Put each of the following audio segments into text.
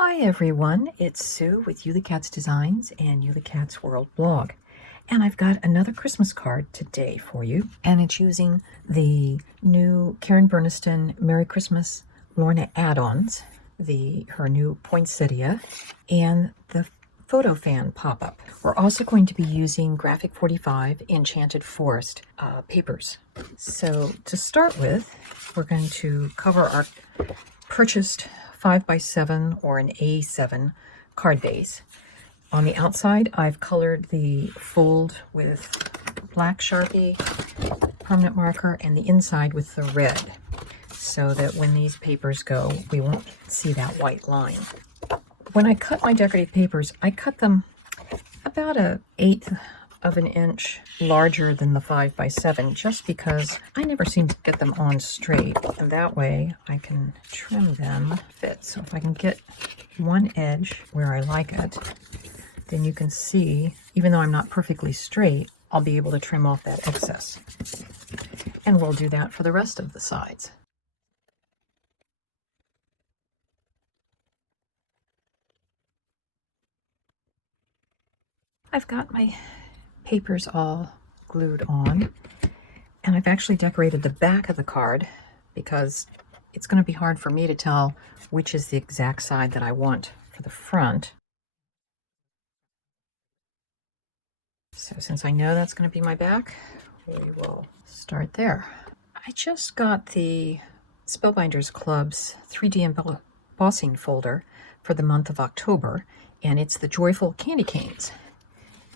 Hi everyone, it's Sue with Ully Cats Designs and Ully Cats World blog. And I've got another Christmas card today for you. And it's using the new Karen Burniston Merry Christmas Lorna add-ons, her new Poinsettia, and the photo fan pop-up. We're also going to be using Graphic 45 Enchanted Forest papers. So to start with, we're going to cover our purchased 5x7 or an A7 card base. On the outside, I've colored the fold with black Sharpie permanent marker and the inside with the red, so that when these papers go, we won't see that white line. When I cut my decorative papers, I cut them about 1/8 of an inch larger than the 5x7, just because I never seem to get them on straight, and that way I can trim them fit. So if I can get one edge where I like it, then you can see, even though I'm not perfectly straight, I'll be able to trim off that excess. And we'll do that for the rest of the sides. I've got my papers all glued on, and I've actually decorated the back of the card because it's going to be hard for me to tell which is the exact side that I want for the front. So since I know that's going to be my back, we will start there. I just got the Spellbinders Club's 3D embossing folder for the month of October, and it's the Joyful Candy Canes.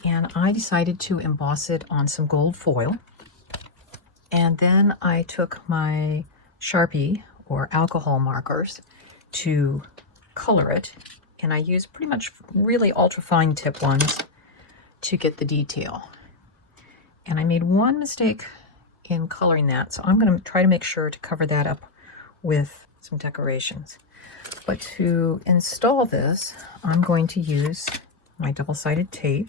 And I decided to emboss it on some gold foil. And then I took my Sharpie or alcohol markers to color it. And I used pretty much really ultra fine tip ones to get the detail. And I made one mistake in coloring that, so I'm going to try to make sure to cover that up with some decorations. But to install this, I'm going to use my double-sided tape.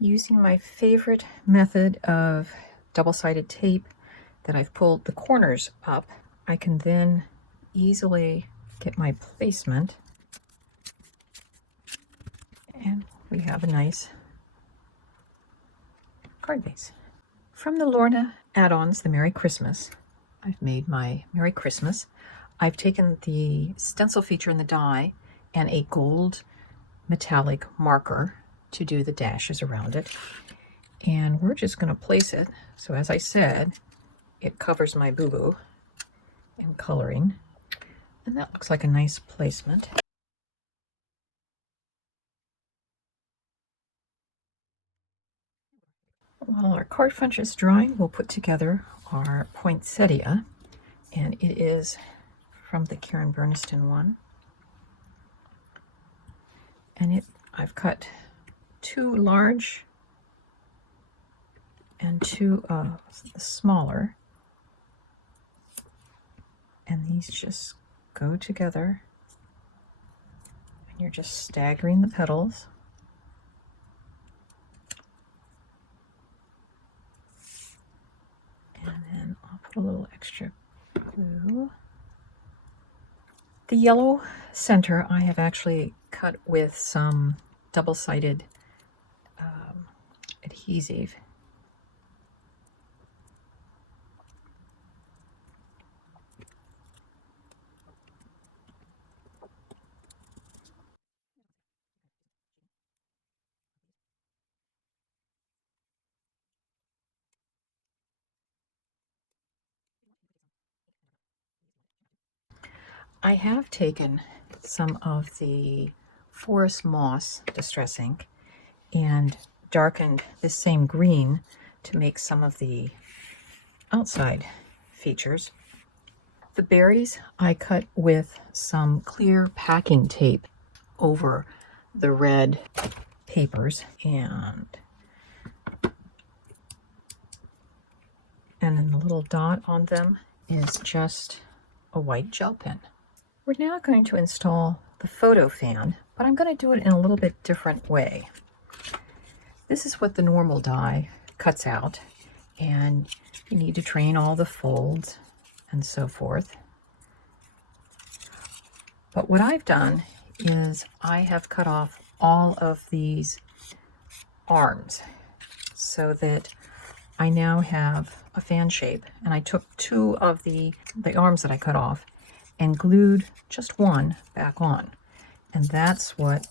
Using my favorite method of double-sided tape that I've pulled the corners up, I can then easily get my placement, and we have a nice card base. From the Lorna add-ons, the Merry Christmas, I've made my Merry Christmas. I've taken the stencil feature in the die and a gold metallic marker to do the dashes around it. And we're just going to place it. So as I said, it covers my boo-boo in coloring. And that looks like a nice placement. While our card punch is drying, we'll put together our poinsettia. And it is from the Karen Burniston one. And I've cut 2 large and 2 smaller, and these just go together, and you're just staggering the petals. And then I'll put a little extra glue. The yellow center I have actually cut with some double-sided adhesive. I have taken some of the forest moss distress ink and darkened this same green to make some of the outside features. The berries I cut with some clear packing tape over the red papers, and then the little dot on them is just a white gel pen. We're now going to install the photo fan, but I'm going to do it in a little bit different way. This is what the normal die cuts out, and you need to train all the folds and so forth. But what I've done is I have cut off all of these arms so that I now have a fan shape. And I took two of the arms that I cut off and glued just one back on. And that's what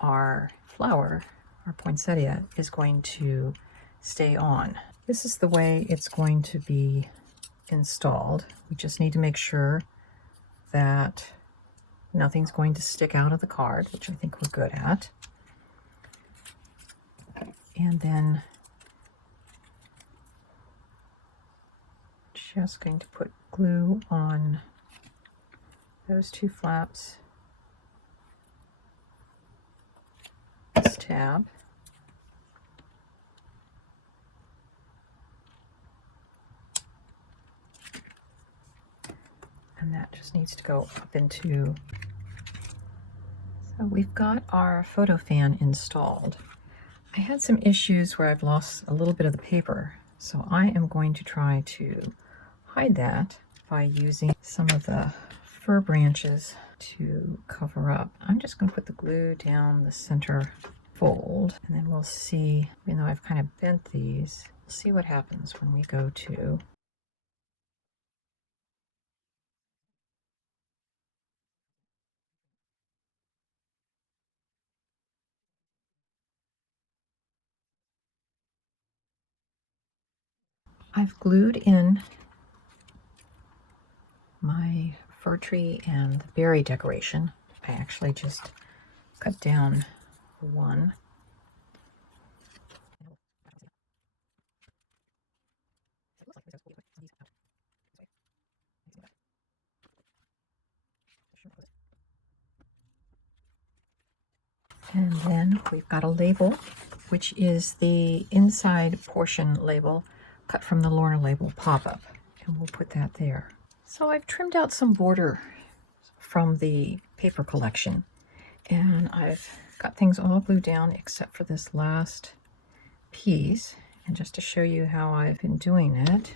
our flower, our poinsettia, is going to stay on. This is the way it's going to be installed. We just need to make sure that nothing's going to stick out of the card, which I think we're good at. And then just going to put glue on those two flaps, this tab, and that just needs to go up into. So we've got our photo fan installed. I had some issues where I've lost a little bit of the paper, so I am going to try to hide that by using some of the fir branches to cover up. I'm just going to put the glue down the center fold, and then we'll see, even though I've kind of bent these, we'll see what happens when we go to I've glued in my fir tree and the berry decoration. I actually just cut down one. And then we've got a label, which is the inside portion label cut from the Lorna Label pop-up. And we'll put that there. So I've trimmed out some border from the paper collection. And I've got things all glued down except for this last piece. And just to show you how I've been doing it,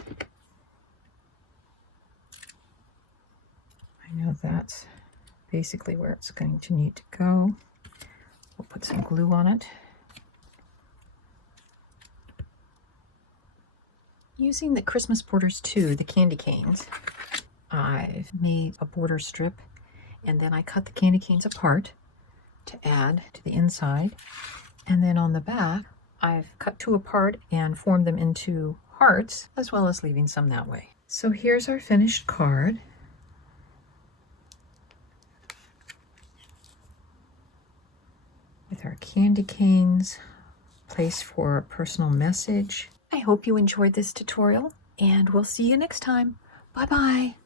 I know that's basically where it's going to need to go. We'll put some glue on it. Using the Christmas Borders 2, the candy canes, I've made a border strip, and then I cut the candy canes apart to add to the inside. And then on the back, I've cut two apart and formed them into hearts, as well as leaving some that way. So here's our finished card. With our candy canes, place for a personal message. I hope you enjoyed this tutorial, and we'll see you next time. Bye-bye.